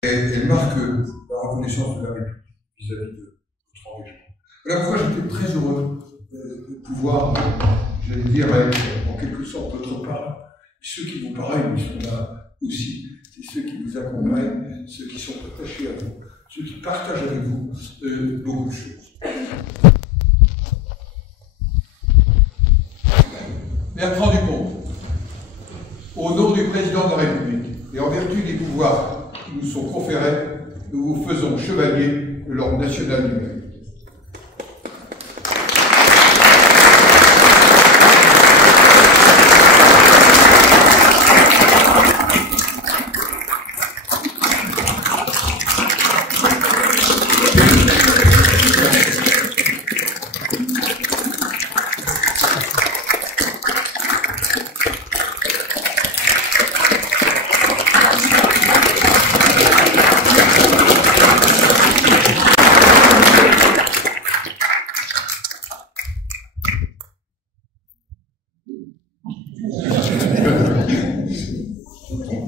Elle marque la reconnaissance de la République vis-à-vis de notre engagement. Voilà pourquoi j'étais très heureux de pouvoir, j'allais dire, être en quelque sorte d'autre part. Ceux qui vous pareillent, ils sont là aussi. C'est ceux qui vous accompagnent, ceux qui sont attachés à vous, ceux qui partagent avec vous beaucoup de choses. Bertrand Dupont, au nom du Président de la République et en vertu des pouvoirs qui nous sont conférés, nous vous faisons chevalier de l'ordre national du Mérite.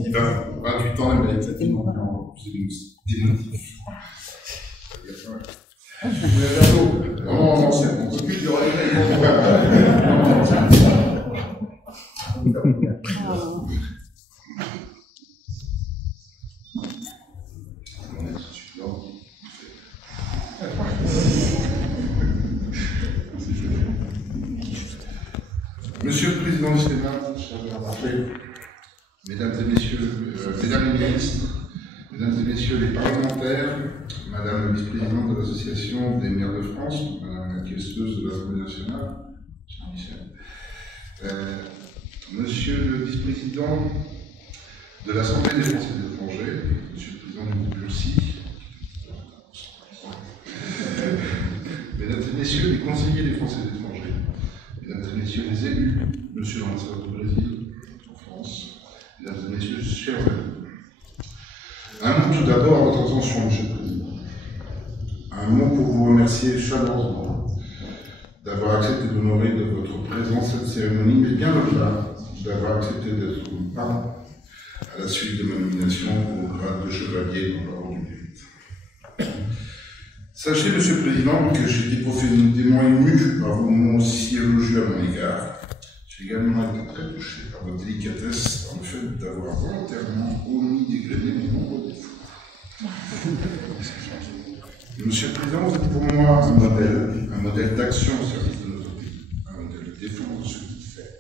Il va 28 ans, mais avec des motifs. Non, c'est bon. Monsieur le Président du Sénat, cher rappel, Mesdames et Messieurs, Mesdames les ministres, Mesdames et Messieurs les parlementaires, Madame la vice-présidente de l'Association des maires de France, Madame la questeuse de l'Assemblée nationale, cher Michel, Monsieur le vice-président de l'Assemblée des Français de l'étranger, Monsieur le président du groupe Ursi, Mesdames et Messieurs les conseillers des Français de l'étranger, Mesdames et Messieurs les élus, Monsieur l'ambassadeur du Brésil en France, Mesdames et Messieurs, chers amis. Un mot tout d'abord à votre attention, Monsieur le Président. Un mot pour vous remercier chaleureusement d'avoir accepté d'honorer de votre présence cette cérémonie, mais bien au-delà, d'avoir accepté d'être mon parrain à la suite de ma nomination au grade de chevalier dans l'ordre du Mérite. Sachez, Monsieur le Président, que j'ai été profondément ému par vos mots aussi élogieux à mon égard. J'ai également été très touché par votre délicatesse dans le fait d'avoir volontairement omis d'égrener mes nombreux défauts. Monsieur le Président, vous êtes pour moi un modèle d'action au service de notre pays, un modèle de défense de ce qu'il fait.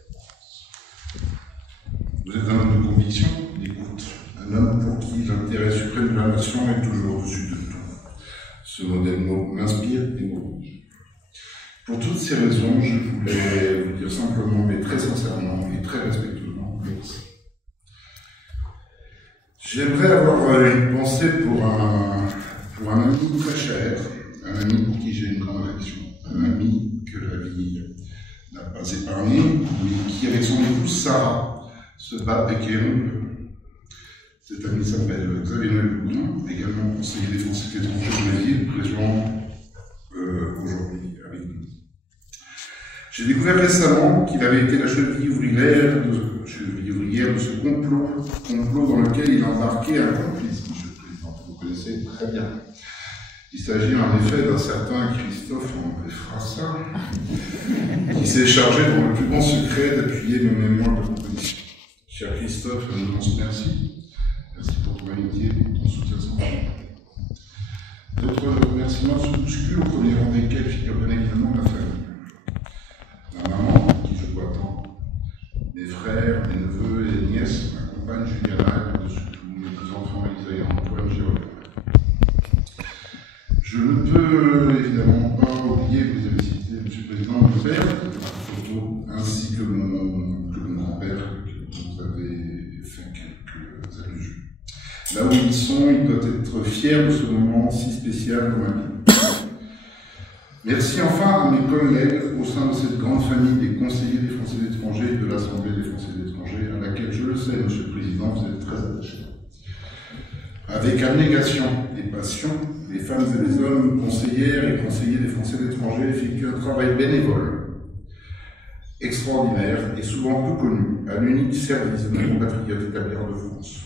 Vous êtes un homme de conviction, d'écoute, un homme pour qui l'intérêt suprême de la nation est toujours au-dessus de tout. Ce modèle m'inspire et m'oblige. Pour toutes ces raisons, je voulais vous dire simplement, mais très sincèrement et très respectueusement, merci. J'aimerais avoir une pensée pour un ami très cher, un ami pour qui j'ai une grande affection, un ami que la vie n'a pas épargné, mais qui, avec son épouse Sarah, se bat bec et ongle. Cet ami s'appelle Xavier Noël, également conseiller des Français de l'étranger au Brésil, présent aujourd'hui avec nous. J'ai découvert récemment qu'il avait été la cheville ouvrière de ce complot dans lequel il a embarqué un complice, Monsieur le Président, que vous connaissez très bien. Il s'agit en effet d'un certain Christophe André Frassa, qui s'est chargé dans le plus grand secret d'appuyer mes mémoires de proposition. Cher Christophe, un immense merci. Merci pour ton amitié et pour ton soutien sans fin. D'autres remerciements se bousculent, au premier rang desquels figure bien évidemment ma famille. Ma maman, qui je vois tant, mes frères, mes neveux et les nièces, ma compagne Juliana, et surtout mes deux enfants Elisa et Antoine Jérôme. Je ne peux évidemment pas oublier, vous avez cité, Monsieur le Président, mon père, photo, ainsi que mon grand-père, que vous avez fait quelques allusions. Là où ils sont, ils doivent être fiers de ce moment si spécial dans ma vie. Merci enfin à mes collègues au sein de cette grande famille des conseillers des Français de l'étranger et de l'Assemblée des Français de l'étranger, à laquelle, je le sais, Monsieur le Président, vous êtes très attaché. Avec abnégation et passion, les femmes et les hommes, conseillères et conseillers des Français de l'étranger effectuent un travail bénévole, extraordinaire et souvent peu connu, à l'unique service de nos compatriotes établis hors de France.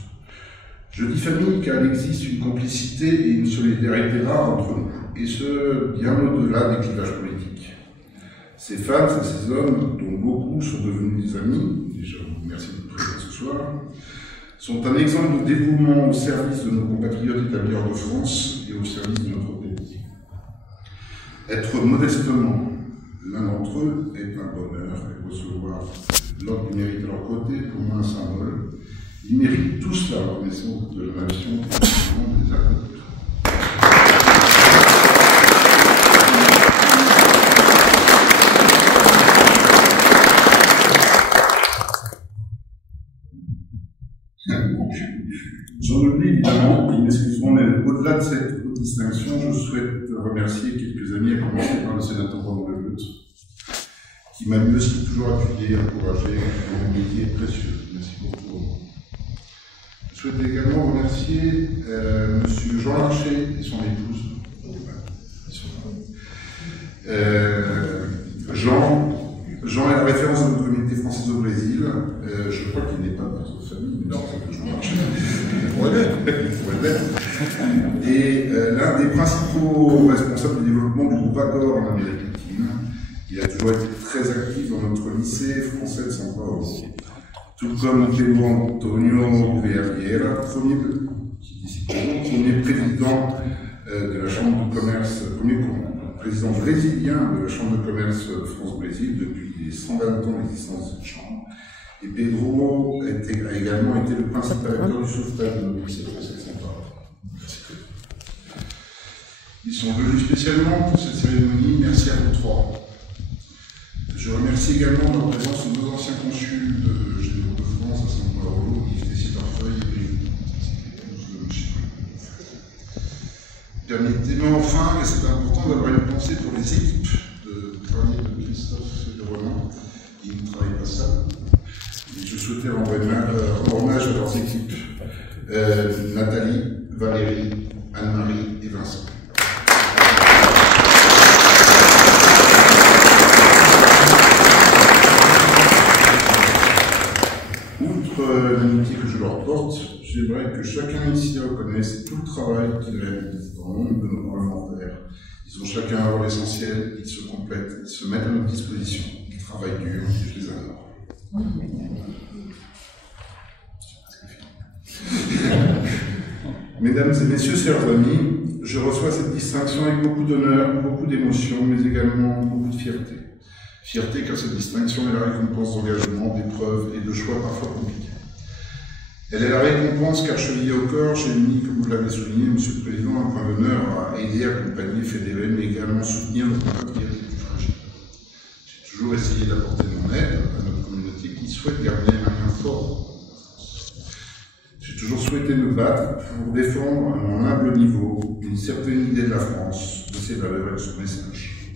Je dis famille car il existe une complicité et une solidarité rare entre nous, et ce, bien au-delà des clivages politiques. Ces femmes et ces hommes, dont beaucoup sont devenus des amis, et je vous remercie de votre présence ce soir, sont un exemple de dévouement au service de nos compatriotes établis hors de France et au service de notre pays. Être modestement l'un d'entre eux est un bonheur, et recevoir l'ordre du mérite à leur côté, pour moi un symbole. Ils méritent tous la reconnaissance de la nation et des apôtres. J'en oublie évidemment, ils m'excuseront, mais au-delà de cette haute distinction, je souhaite remercier quelques amis, à commencer par le sénateur Roland Leveut, qui m'a lui aussi toujours appuyé, encouragé, dans mon métier précieux. Merci beaucoup. Je souhaite également remercier M. Jean Larcher et son épouse. Jean est la référence de notre communauté française au Brésil. Je crois qu'il n'est pas de notre famille, mais non, Jean Larcher. Et l'un des principaux responsables du développement du groupe Accor en Amérique latine. Il a toujours été très actif dans notre lycée français de São Paulo. Tout comme Pedro Antonio Vieira, premier président de la Chambre de commerce, premier président brésilien de la Chambre de commerce France-Brésil depuis les 120 ans d'existence de cette chambre. Et Pedro a également été le principal acteur du sauvetage de notre lycée français de São Paulo. Ils sont venus spécialement pour cette cérémonie. Merci à vous trois. Je remercie également la présence de nos anciens consuls généraux de France à São Paulo, Yves Tessier-Parfeuille et Brigitte. Permettez-moi enfin, et c'est important, d'avoir une pensée pour les équipes de travail de Christophe et de Roland, qui ne travaillent pas seuls. Et je souhaitais rendre hommage à leurs équipes, Nathalie, Valérie, Anne-Marie et Vincent. L'amitié que je leur porte, j'aimerais que chacun ici reconnaisse tout le travail qu'ils réalisent dans le monde de nos parlementaires. Ils ont chacun à voir l'essentiel, ils se complètent, ils se mettent à notre disposition, ils travaillent dur et je les adore. Mesdames et messieurs, chers amis, je reçois cette distinction avec beaucoup d'honneur, beaucoup d'émotion, mais également beaucoup de fierté. Fierté car cette distinction est la récompense d'engagement, d'épreuves et de choix parfois compliqués. Elle est la récompense car chevillée au corps, j'ai mis, comme vous l'avez souligné, Monsieur le Président, un point d'honneur à aider, accompagner, fédérer, mais également soutenir nos compatriotes les plus fragiles. J'ai toujours essayé d'apporter mon aide à notre communauté qui souhaite garder un lien fort. J'ai toujours souhaité me battre pour défendre à mon humble niveau une certaine idée de la France, de ses valeurs et de son message.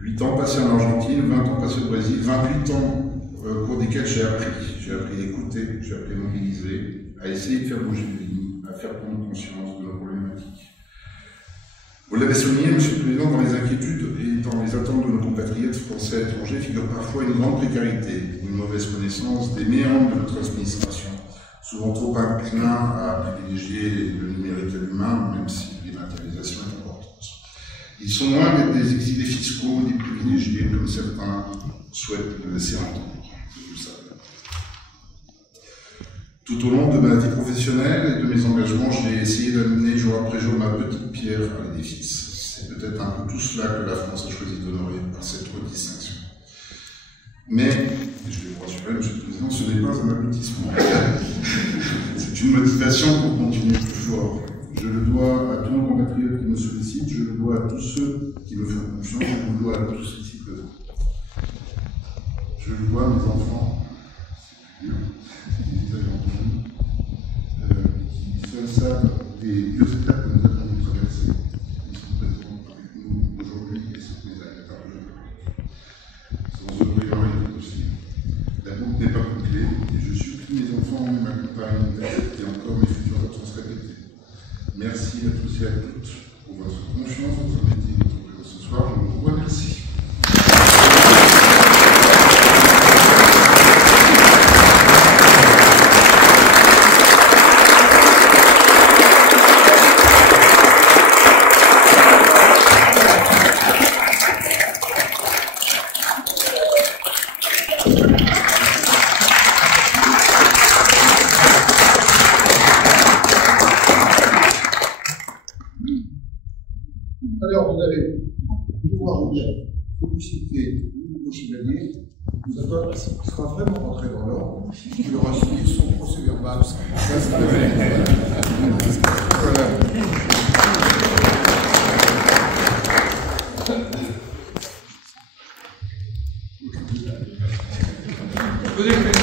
8 ans passés en Argentine, 20 ans passés au Brésil, 28 ans au cours desquels j'ai appris. J'ai appris à écouter, j'ai appris à mobiliser, à essayer de faire bouger les lignes, à faire prendre conscience de nos problématiques. Vous l'avez souligné, Monsieur le Président, dans les inquiétudes et dans les attentes de nos compatriotes français et étrangers figure parfois une grande précarité, une mauvaise connaissance des méandres de notre administration, souvent trop inclin à privilégier le numérique à l'humain, même si l'immatérialisation est importante. Ils sont loin d'être des exilés fiscaux, des privilégiés, comme certains souhaitent le laisser entendre. Vous le savez. Tout au long de ma vie professionnelle et de mes engagements, j'ai essayé d'amener jour après jour ma petite pierre à l'édifice. C'est peut-être un peu tout cela que la France a choisi d'honorer par cette haute distinction. Mais, et je vais vous rassurer, Monsieur le Président, ce n'est pas un aboutissement. C'est une motivation pour continuer plus fort. Je le dois à tous nos compatriotes qui me sollicitent, je le dois à tous ceux qui me font confiance, je le dois à tous ici présents. Je le dois à mes enfants, qui seuls savent les deux étapes que nous avons dû traverser. Ils sont présents avec nous aujourd'hui et sont les années par le sans eux, rien n'est possible. La boucle n'est pas bouclée et je supplie mes enfants et ma compagne d'accepter encore mes futurs absences répétées. Merci à tous et à toutes pour votre confiance, votre métier et votre présence ce soir. Je vous remercie. pouvoir vous dire féliciter le nouveau chevalier, nous avons sera vraiment rentré dans l'ordre, il aura signé son procès verbal. Voilà.